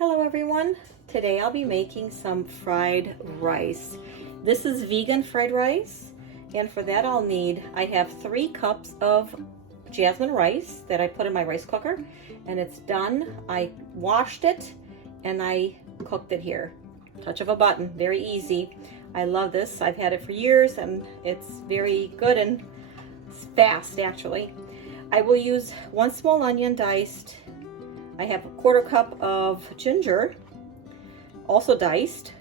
Hello everyone. Today I'll be making some fried rice. This is vegan fried rice, and for that I have 3 cups of jasmine rice that I put in my rice cooker, and it's done. I washed it and I cooked it here. Touch of a button, very easy. I love this. I've had it for years and it's very good and fast actually. I will use 1 small onion diced. I have a 1/4 cup of ginger, also diced,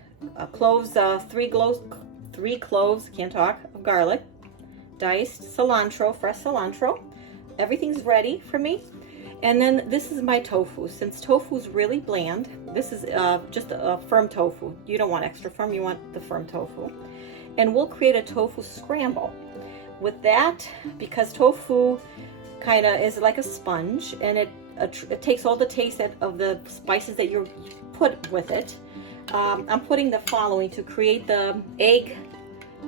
cloves, 3 cloves, can't talk, of garlic, diced, cilantro, fresh cilantro. Everything's ready for me. And then this is my tofu. Since tofu is really bland, this is just a firm tofu. You don't want extra firm, you want the firm tofu. And we'll create a tofu scramble. With that, because tofu kind of is like a sponge, and it takes all the taste of the spices that you put with it. I'm putting the following to create the egg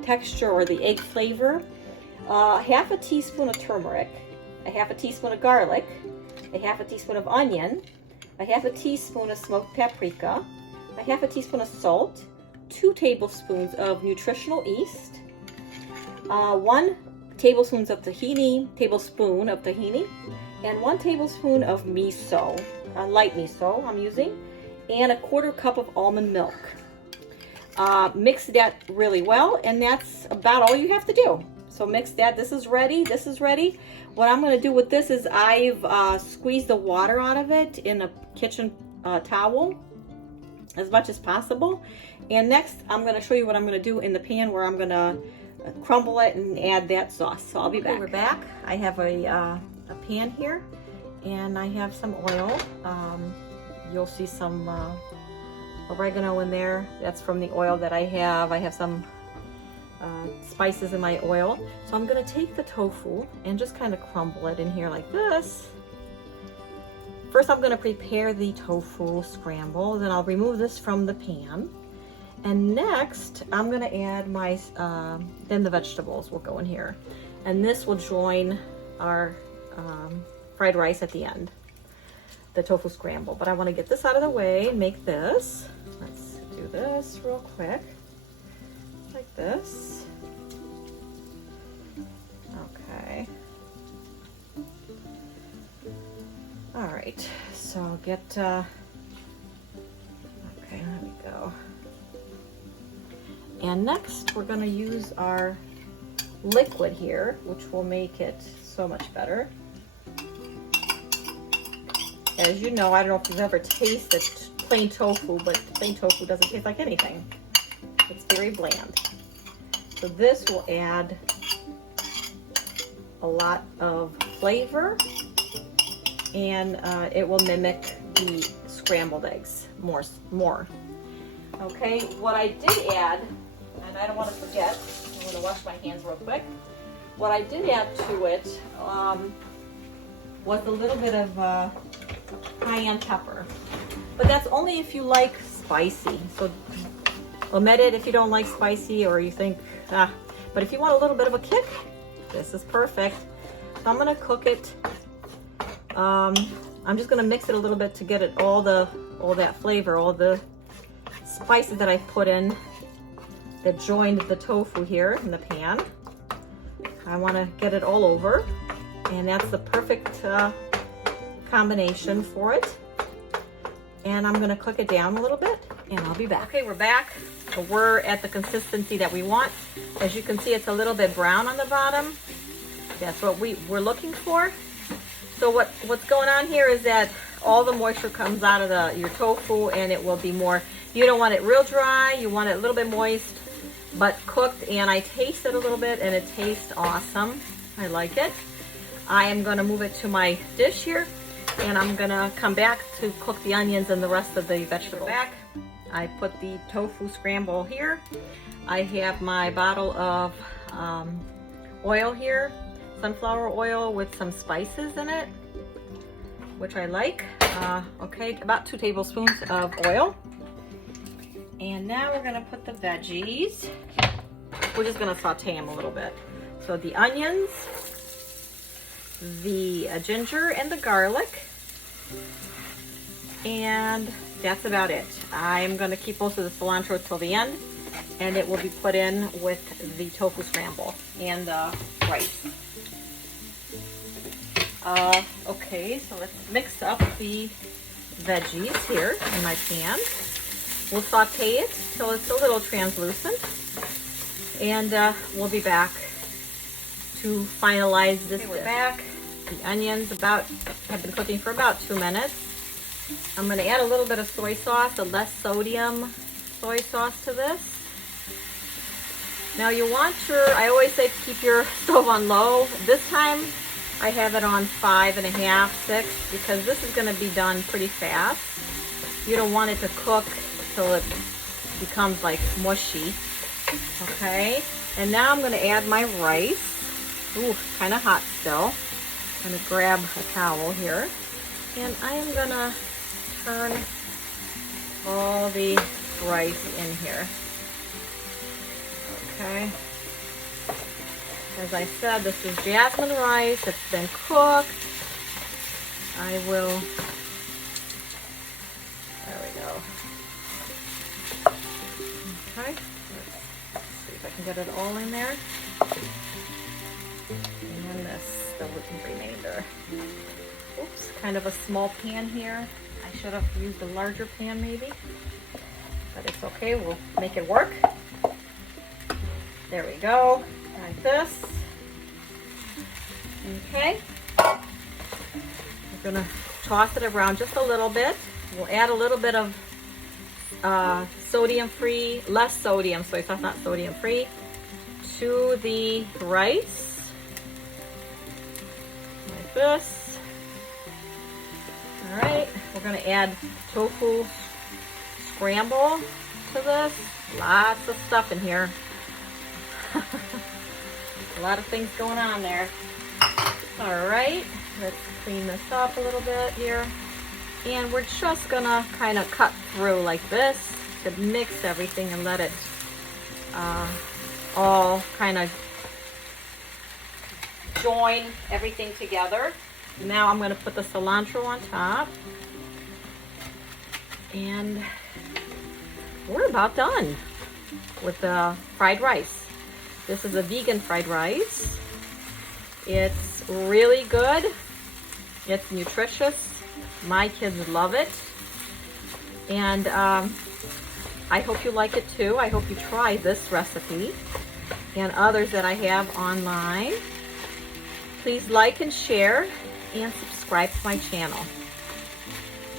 texture or the egg flavor. 1/2 teaspoon of turmeric, 1/2 teaspoon of garlic, 1/2 teaspoon of onion, 1/2 teaspoon of smoked paprika, 1/2 teaspoon of salt, 2 tablespoons of nutritional yeast, 1 tablespoon of tahini, and 1 tablespoon of miso, light miso I'm using, and a 1/4 cup of almond milk. Mix that really well, and that's about all you have to do. So mix that. This is ready. This is ready. What I'm going to do with this is I've squeezed the water out of it in a kitchen towel as much as possible. And next I'm going to show you what I'm going to do in the pan where I'm going to crumble it and add that sauce. So I'll be back. We're back. I have a pan here, and I have some oil. You'll see some oregano in there. That's from the oil that I have. I have some spices in my oil. So I'm going to take the tofu and just kind of crumble it in here like this. First I'm going to prepare the tofu scramble, then I'll remove this from the pan. And next I'm going to add my, then the vegetables will go in here. And this will join our fried rice at the end, the tofu scramble. But I want to get this out of the way and make this. Let's do this real quick, like this. Okay. All right, so get, okay, there we go. And next we're going to use our liquid here, which will make it so much better. As you know, I don't know if you've ever tasted plain tofu, but plain tofu doesn't taste like anything. It's very bland. So this will add a lot of flavor, and it will mimic the scrambled eggs more. Okay, what I did add, and I don't want to forget, I'm going to wash my hands real quick. What I did add to it was a little bit of cayenne pepper, but that's only if you like spicy. So omit it if you don't like spicy, or you think, but if you want a little bit of a kick, this is perfect. So I'm going to cook it. I'm just going to mix it a little bit to get it all that flavor, all the spices that I put in that joined the tofu here in the pan. I want to get it all over, and that's the perfect combination for it. And I'm going to cook it down a little bit, and I'll be back. Okay, we're back. We're at the consistency that we want. As you can see, it's a little bit brown on the bottom. That's what we're looking for. So what's going on here is that all the moisture comes out of your tofu, and it will be more, you don't want it real dry, you want it a little bit moist but cooked. And I taste it a little bit, and it tastes awesome. I like it. I am going to move it to my dish here, and I'm going to come back to cook the onions and the rest of the vegetables. Back, I put the tofu scramble here. I have my bottle of oil here, sunflower oil with some spices in it, which I like. Okay, about 2 tablespoons of oil. And now we're going to put the veggies. We're just going to saute them a little bit. So the onions, the ginger and the garlic, and that's about it. I'm going to keep most of the cilantro till the end, and it will be put in with the tofu scramble and the rice. Okay, so let's mix up the veggies here in my pan. We'll saute it till it's a little translucent, and we'll be back to finalize this. Okay, we're back. The onions have been cooking for about 2 minutes. I'm going to add a little bit of soy sauce, a less sodium soy sauce to this. Now you want I always say keep your stove on low. This time I have it on 5.5, 6, because this is going to be done pretty fast. You don't want it to cook till it becomes like mushy. Okay, and now I'm going to add my rice. Ooh, kind of hot still. I'm going to grab a towel here, and I am going to turn all the rice in here. Okay. As I said, this is jasmine rice. It's been cooked. I will, there we go. Okay, let's see if I can get it all in there. And then this, the remainder. Oops, kind of a small pan here. I should have used a larger pan maybe, but it's okay, we'll make it work. There we go, like this. Okay, we're gonna toss it around just a little bit. We'll add a little bit of sodium-free, less sodium, soy sauce, not sodium-free, to the rice, like this. All right, we're gonna add tofu scramble to this. Lots of stuff in here. A lot of things going on there. All right, let's clean this up a little bit here. And we're just gonna kind of cut through like this to mix everything and let it all kind of join everything together. Now I'm gonna put the cilantro on top. And we're about done with the fried rice. This is a vegan fried rice. It's really good. It's nutritious. My kids love it. And I hope you like it too. I hope you try this recipe and others that I have online. Please like and share and subscribe to my channel.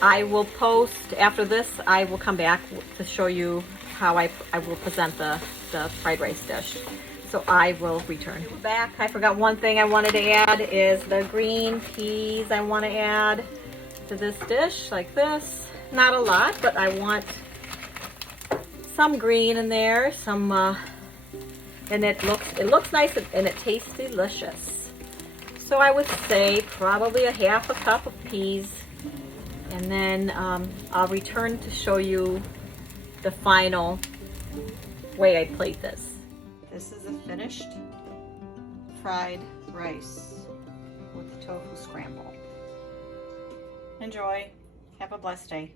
I will post, after this, I will come back to show you how I will present the fried rice dish. So I will return back. I forgot one thing I wanted to add is the green peas I want to add to this dish, like this. Not a lot, but I want some green in there, some, and it looks nice and it tastes delicious. So I would say probably a half a cup of peas, and then I'll return to show you the final way I plate this. This is a finished fried rice with the tofu scramble. Enjoy. Have a blessed day.